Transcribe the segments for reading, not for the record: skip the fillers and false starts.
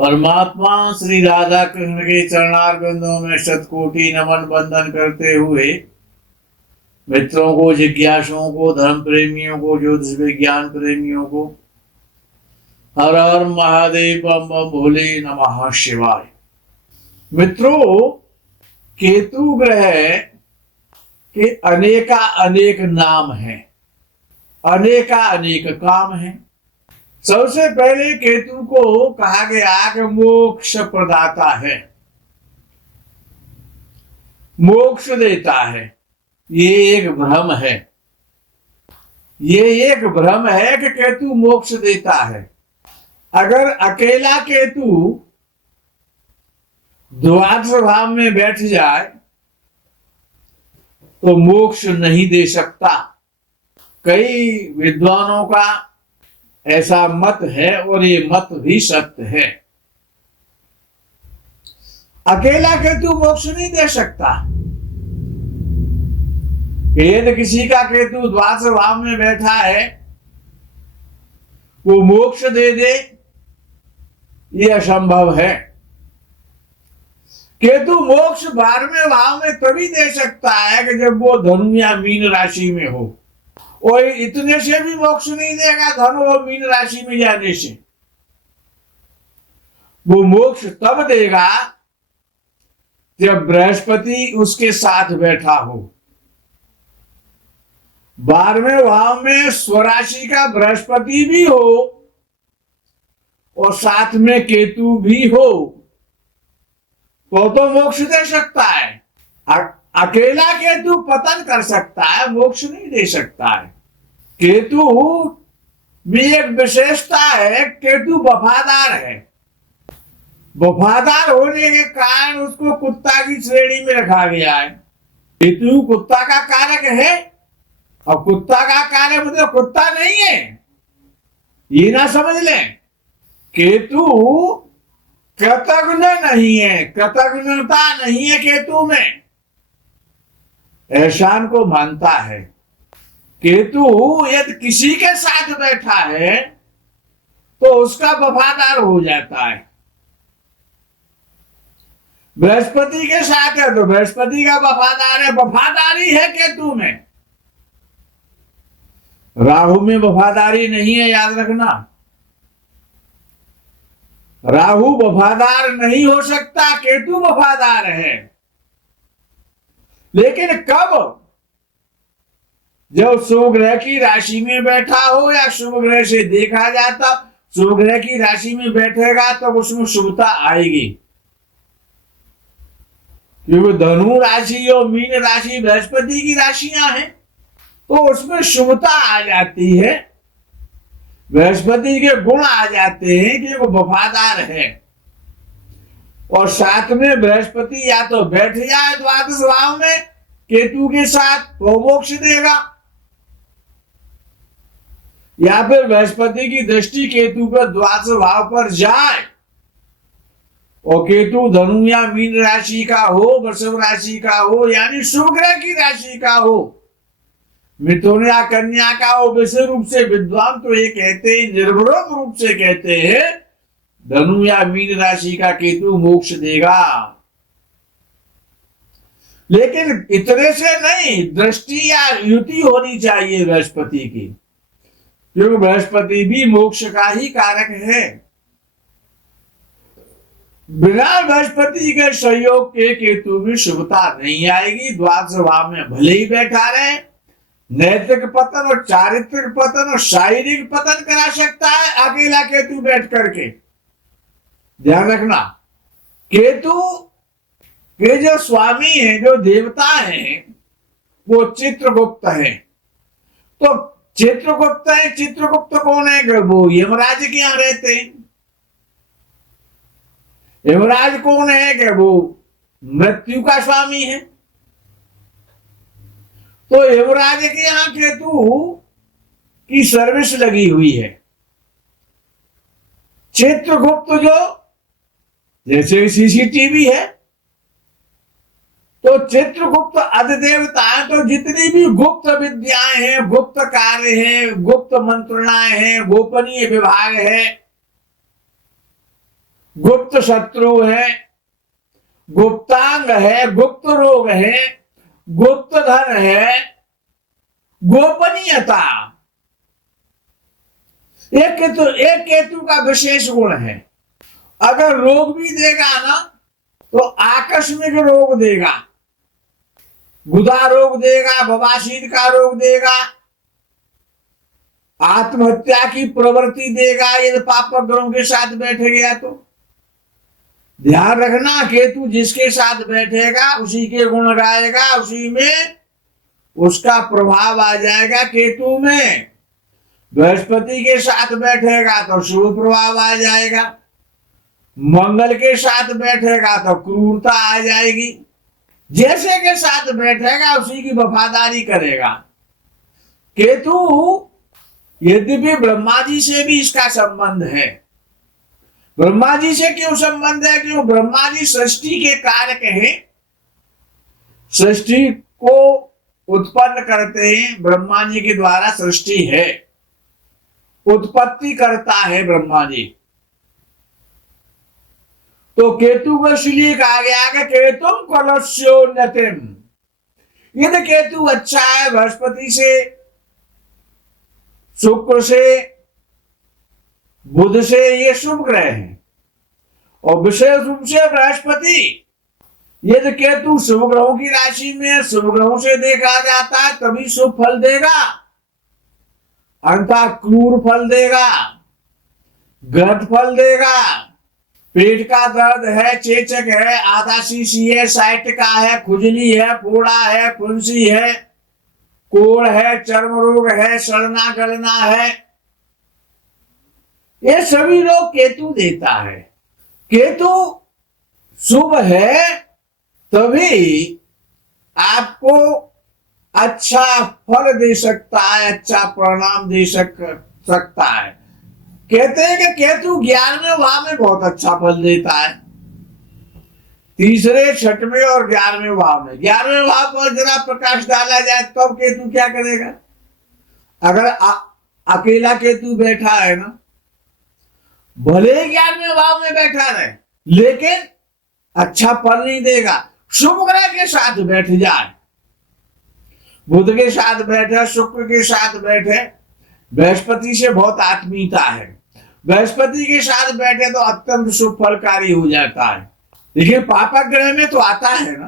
परमात्मा श्री राधा कृष्ण के चरणारविंदों में शतकोटि नमन बंदन करते हुए मित्रों को, जिज्ञासुओं को, धर्म प्रेमियों को, ज्योतिष विज्ञान प्रेमियों को हर हर महादेव बम बम भोले नमः शिवाय। मित्रों, केतु ग्रह के अनेका अनेक नाम हैं, अनेका अनेक काम हैं। सबसे पहले केतु को कहा गया कि मोक्ष प्रदाता है, मोक्ष देता है। ये एक भ्रम है, ये एक भ्रम है कि केतु मोक्ष देता है। अगर अकेला केतु द्वादश भाव में बैठ जाए तो मोक्ष नहीं दे सकता। कई विद्वानों का ऐसा मत है और ये मत भी सत्य है। अकेला केतु मोक्ष नहीं दे सकता। यदि किसी का केतु द्वादश भाव में बैठा है वो मोक्ष दे दे, ये असंभव है। केतु मोक्ष 12वें भाव में तभी दे सकता है कि जब वो धनु या मीन राशि में हो, और इतने से भी मोक्ष नहीं देगा धनु और मीन राशि में जाने से। वो मोक्ष तब देगा जब बृहस्पति उसके साथ बैठा हो। 12वें भाव में स्वराशि का बृहस्पति भी हो और साथ में केतु भी हो तो मोक्ष दे सकता है। अकेला केतु पतन कर सकता है, मोक्ष नहीं दे सकता है। केतु भी एक विशेषता है, केतु वफादार है। वफादार होने के कारण उसको कुत्ता की श्रेणी में रखा गया है। केतु कुत्ता का कारक है और कुत्ता का कारक मतलब कुत्ता नहीं है, ये ना समझ लें। केतु कृतज्ञ नहीं है, कृतज्ञता नहीं है केतु में, एहसान को मानता है। केतु यदि किसी के साथ बैठा है तो उसका वफादार हो जाता है। बृहस्पति के साथ है तो बृहस्पति का वफादार है, वफादारी है केतु में। राहु में वफादारी नहीं है, याद रखना। राहु वफादार नहीं हो सकता, केतु वफादार है। लेकिन कब? जब शुभ ग्रह की राशि में बैठा हो या शुभ ग्रह से देखा जाता, शुभ ग्रह की राशि में बैठेगा तो उसमें शुभता आएगी। क्योंकि धनु राशि और मीन राशि बृहस्पति की राशियां हैं तो उसमें शुभता आ जाती है, बृहस्पति के गुण आ जाते हैं कि वो वफादार है। और साथ में बृहस्पति या तो बैठ जाए द्वादश भाव में केतु के साथ तो मोक्ष देगा, या फिर बृहस्पति की दृष्टि केतु पर द्वादश भाव पर जाए और केतु धनु या मीन राशि का हो, वृषभ राशि का हो, यानी शुभ ग्रह की राशि का हो, मिथुन या कन्या का हो। विशेष रूप से विद्वान तो ये कहते हैं, निर्विरोध रूप से कहते हैं, धनु या मीन राशि का केतु मोक्ष देगा। लेकिन इतने से नहीं, दृष्टि या युति होनी चाहिए बृहस्पति की, क्योंकि बृहस्पति भी मोक्ष का ही कारक है। बिना बृहस्पति के सहयोग के केतु में शुभता नहीं आएगी। द्वादश भाव में भले ही बैठा रहे, नैतिक पतन और चारित्रिक पतन और शारीरिक पतन करा सकता है अकेला केतु बैठ करके। ध्यान रखना, केतु के जो स्वामी हैं, जो देवता हैं, वो चित्रगुप्त हैं। तो चित्रगुप्त है, चित्रगुप्त कौन है? वो यमराज के यहां रहते हैं। यमराज कौन है? कि वो मृत्यु का स्वामी है। तो यमराज के यहां केतु की सर्विस लगी हुई है। चित्रगुप्त जो जैसे सीसीटीवी है, तो चित्रगुप्त अधिदेवता है। तो जितनी भी गुप्त विद्याएं हैं, गुप्त कार्य हैं, गुप्त मंत्रणाएं हैं, गोपनीय विभाग है, गुप्त शत्रु है, गुप्तांग है, गुप्त रोग है, गुप्त धन है, गोपनीयता। एक केतु का विशेष गुण है, अगर रोग भी देगा ना तो आकस्मिक रोग देगा, गुदा रोग देगा, बवासीर का रोग देगा, आत्महत्या की प्रवृत्ति देगा यदि पाप ग्रहों के साथ बैठे गया तो। ध्यान रखना, केतु जिसके साथ बैठेगा उसी के गुण गाएगा, उसी में उसका प्रभाव आ जाएगा। केतु में बृहस्पति के साथ बैठेगा तो शुभ प्रभाव आ जाएगा, मंगल के साथ बैठेगा तो क्रूरता आ जाएगी, जैसे के साथ बैठेगा उसी की वफादारी करेगा। केतु यद्यपि ब्रह्मा जी से भी इसका संबंध है। ब्रह्मा जी से क्यों संबंध है? क्यों? ब्रह्मा जी सृष्टि के कारक हैं, सृष्टि को उत्पन्न करते हैं, ब्रह्मा जी के द्वारा सृष्टि है, उत्पत्ति करता है ब्रह्मा जी। तो केतु को इसलिए कहा गया कि केतुम कलस्योन्नतिम। यदि केतु अच्छा है, बृहस्पति से, शुक्र से, बुध से, ये शुभ ग्रह हैं, और विशेष रूप से बृहस्पति यदि केतु शुभ ग्रहों की राशि में शुभ ग्रहों से देखा जाता है तभी शुभ फल देगा, अन्यथा क्रूर फल देगा, गलत फल देगा। पेट का दर्द है, चेचक है, आधाशीसी है, साइटिका है, खुजली है, फोड़ा है, फुंसी है, कोढ़ है, चर्म रोग है, सड़ना गलना है, ये सभी रोग केतु देता है। केतु शुभ है तभी आपको अच्छा फल दे सकता है, अच्छा परिणाम दे सकता है। कहते हैं कि केतु 11वें भाव में बहुत अच्छा फल देता है, तीसरे, छठवें और 11वें भाव में। 11वें भाव पर जरा प्रकाश डाला जाए तब तो केतु क्या करेगा? अगर अकेला केतु बैठा है ना, भले 11वें भाव में बैठा रहे लेकिन अच्छा फल नहीं देगा। शुभ ग्रह के साथ बैठ जाए, बुध के साथ बैठे, शुक्र के साथ बैठे, बृहस्पति से बहुत आत्मीयता है, बृहस्पति के साथ बैठे तो अत्यंत शुभ फलकारी हो जाता है। देखिए पापक ग्रह में तो आता है ना,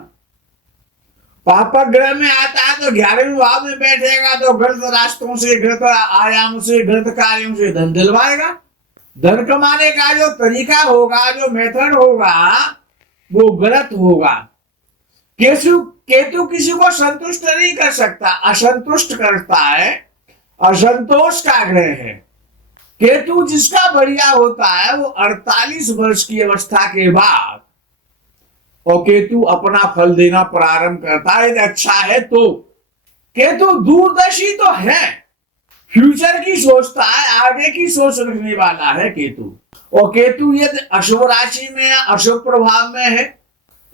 पापक ग्रह में आता है तो 11वें भाव में बैठेगा तो गलत रास्तों से, गलत आयाम से, गलत कार्यों से धन दिलवाएगा। धन कमाने का जो तरीका होगा, जो मेथड होगा, वो गलत होगा। केतु किसी को संतुष्ट नहीं कर सकता, असंतुष्ट करता है, असंतोष का ग्रह है। केतु जिसका बढ़िया होता है वो 48 वर्ष की अवस्था के बाद, और केतु अपना फल देना प्रारंभ करता है। यदि अच्छा है तो केतु दूरदर्शी तो है, फ्यूचर की सोचता है, आगे की सोच रखने वाला है केतु। और केतु यदि अशुभ राशि में है, अशुभ प्रभाव में है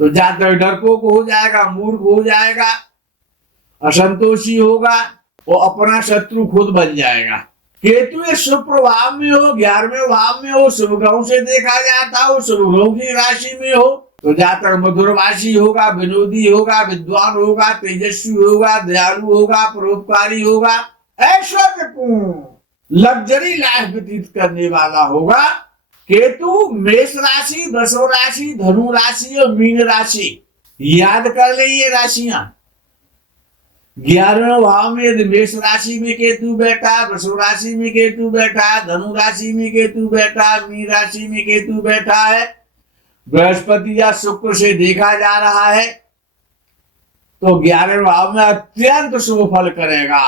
तो ज्यादा डरपोक हो जाएगा, मूर्ख हो जाएगा, असंतोषी होगा, वो अपना शत्रु खुद बन जाएगा। केतु ये शुभ प्रभाव में हो, 11वें भाव में हो, शुभ ग्रहों से देखा जाता हो, शुभ ग्रहों की राशि में हो तो ज्यादातर मधुरभाषी होगा, विनोदी होगा, विद्वान होगा, तेजस्वी होगा, दयालु होगा, परोपकारी होगा, ऐश्वर्यपूर्ण लग्जरी लाइफ व्यतीत करने वाला होगा। केतु मेष राशि, वृषभ राशि, धनु राशि और मीन राशि, याद कर ले ये राशियां। 11वें भाव में यदि मेष राशि में केतु बैठा, वृषभ राशि में केतु बैठा, धनु राशि में केतु बैठा, मीन राशि में केतु बैठा है, बृहस्पति या शुक्र से देखा जा रहा है तो 11वें भाव में अत्यंत शुभ फल करेगा,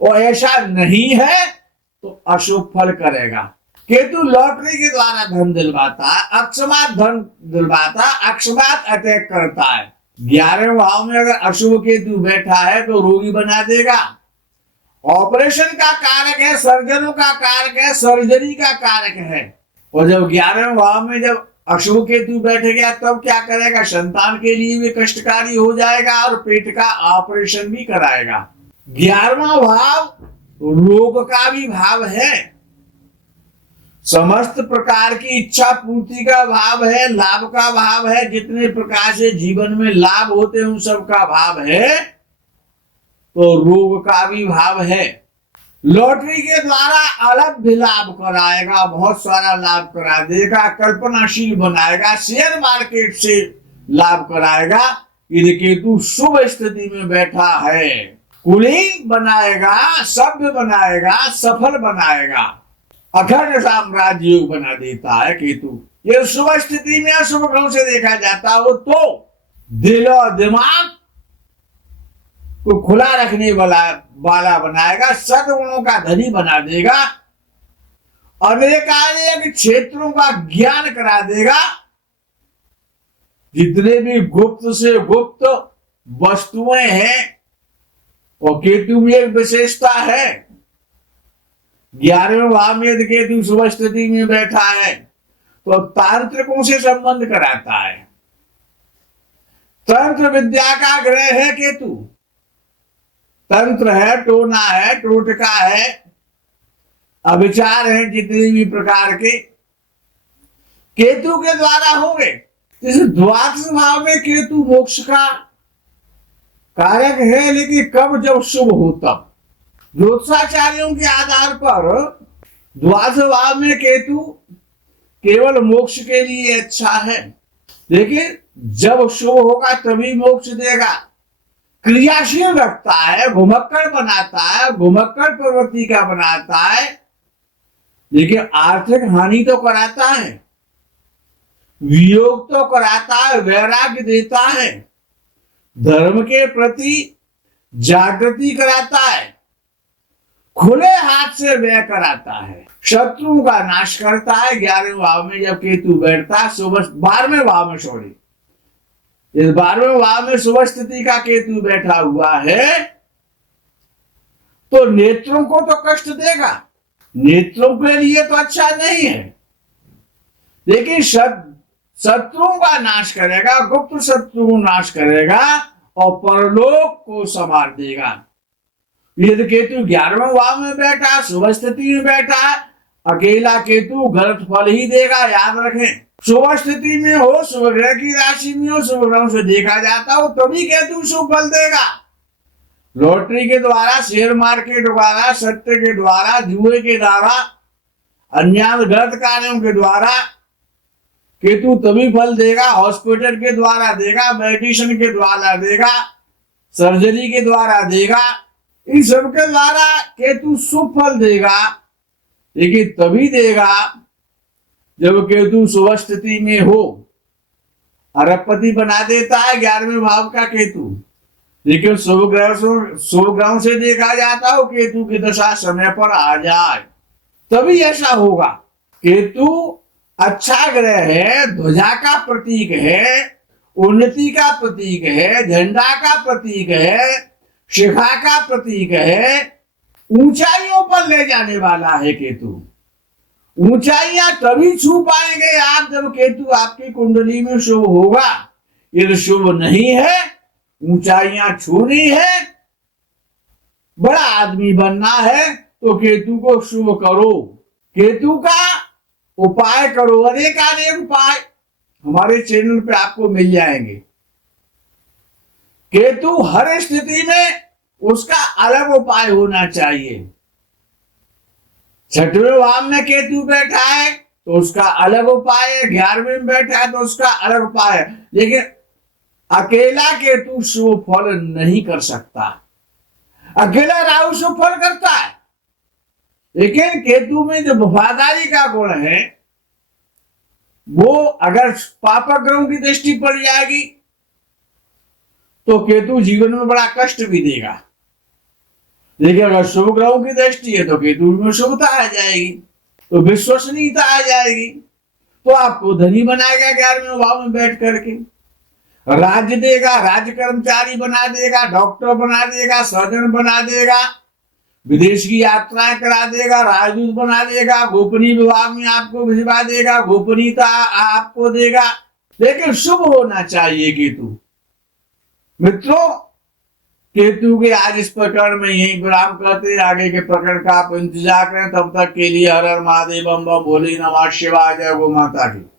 और ऐसा नहीं है तो अशुभ फल करेगा। केतु लॉटरी के द्वारा धन दिलवाता है, अकस्मात धन दिलवाता है, अकस्मात अटैक करता है। 11वें भाव में अगर अशुभ केतु बैठा है तो रोगी बना देगा, ऑपरेशन का कारक है, सर्जनों का कारक है, सर्जरी का कारक है। और जब 11वें भाव में जब अशुभ केतु बैठ गया तब क्या करेगा? संतान के लिए भी कष्टकारी हो जाएगा और पेट का ऑपरेशन भी कराएगा। 11वां भाव रोग का भी भाव है, समस्त प्रकार की इच्छा पूर्ति का भाव है, लाभ का भाव है, जितने प्रकार से जीवन में लाभ होते हैं उन सब का भाव है, तो रोग का भी भाव है। लॉटरी के द्वारा अलग भी लाभ कराएगा, बहुत सारा लाभ करा देगा, कल्पनाशील बनाएगा, शेयर मार्केट से लाभ कराएगा। यदि केतु शुभ स्थिति में बैठा है, कुलीन बनाएगा, सभ्य बनाएगा, सफल बनाएगा, अखंड साम्राज्य योग बना देता है केतु। ये शुभ स्थिति में अशुभ ग्रहों से देखा जाता हो तो दिल और दिमाग को खुला रखने वाला बनाएगा, सद्गुणों का धनी बना देगा, अनेकानेक क्षेत्रों का ज्ञान करा देगा। जितने भी गुप्त से गुप्त वस्तुएं हैं, और केतु में एक विशेषता है, 11वें भाव में यदि केतु शुभ स्थिति में बैठा है तो तांत्रिकों से संबंध कराता है। तंत्र विद्या का ग्रह है केतु। तंत्र है, टोना है, टोटका है, अविचार है, जितने भी प्रकार के केतु के द्वारा होंगे। इस द्वादश भाव में केतु मोक्ष का कारक है, लेकिन कब, जब शुभ हो तब। ज्योतिषाचार्यों के आधार पर द्वादश भाव में केतु केवल मोक्ष के लिए अच्छा है, लेकिन जब शुभ होगा तभी मोक्ष देगा। क्रियाशील रखता है, घुमक्कड़ बनाता है, घुमक्कड़ प्रवृत्ति का बनाता है, लेकिन आर्थिक हानि तो कराता है, वियोग तो कराता है, वैराग्य देता है, धर्म के प्रति जागृति कराता है, खुले हाथ से व्यय कराता है, शत्रुओं का नाश करता है। 11वें भाव में जब केतु बैठता है, 12वें भाव में, सॉरी, इस 12वें भाव में शुभ स्थिति का केतु बैठा हुआ है तो नेत्रों को तो कष्ट देगा, नेत्रों के लिए तो अच्छा नहीं है, लेकिन शत्रुओं का नाश करेगा, गुप्त शत्रु नाश करेगा और परलोक को संवार देगा। यदि केतु 11वें भाव में बैठा, शुभ स्थिति में बैठा, अकेला केतु गलत फल ही देगा, याद रखें। शुभ स्थिति में हो, शुभ ग्रह की राशि में हो, शुभ ग्रहों से देखा जाता हो, तभी केतु शुभ फल देगा। लॉटरी के द्वारा, शेयर मार्केट द्वारा, सत्य के द्वारा, जुए के द्वारा, अन्य गलत कार्यों के द्वारा केतु तभी फल देगा। हॉस्पिटल के द्वारा देगा, मेडिसिन के द्वारा देगा, सर्जरी के द्वारा देगा, इन सब के द्वारा केतु शुभ फल देगा, लेकिन तभी देगा जब केतु शुभ स्थिति में हो। अरबपति बना देता है 11वें भाव का केतु, लेकिन शुभ ग्रहों से देखा जाता हो केतु की दशा समय पर आ जाए तभी ऐसा होगा। केतु अच्छा ग्रह है, ध्वजा का प्रतीक है, उन्नति का प्रतीक है, झंडा का प्रतीक है, शिखा का प्रतीक है, ऊंचाइयों पर ले जाने वाला है केतु। ऊंचाइयां तभी छू पाएंगे आप जब केतु आपकी कुंडली में शुभ होगा। यदि शुभ नहीं है, ऊंचाइयां छूनी है, बड़ा आदमी बनना है, तो केतु को शुभ करो, केतु का उपाय करो। अनेक उपाय हमारे चैनल पे आपको मिल जाएंगे। केतु हर स्थिति में उसका अलग उपाय होना चाहिए। 6वें भाव में केतु बैठा है तो उसका अलग उपाय है, 11वें में बैठा है तो उसका अलग उपाय है, लेकिन अकेला केतु शुभ फल नहीं कर सकता। अकेला राहु शुभ फल करता है, लेकिन केतु में जो वफादारी का गुण है वो अगर पापक ग्रहों की दृष्टि पड़ जाएगी तो केतु जीवन में बड़ा कष्ट भी देगा, लेकिन अगर शुभ ग्रहों की दृष्टि है तो केतु में शुभता आ जाएगी, तो विश्वसनीयता आ जाएगी, तो आपको धनी बनाएगा 11वें भाव में बैठ करके, राज्य देगा, राज्य कर्मचारी बना देगा, डॉक्टर बना देगा, सर्जन बना देगा, विदेश की यात्राएं करा देगा, राजदूत बना देगा, गोपनीय विभाग में आपको भिजवा देगा, गोपनीयता आपको देगा, लेकिन शुभ होना चाहिए केतु। मित्रों, केतु के आज इस प्रकरण में यही विराम करते हैं। आगे के प्रकरण का आप इंतजार करें। तब तक के लिए हर हर महादेव, बम बम भोले, नमः शिवाय, जय गो माता की।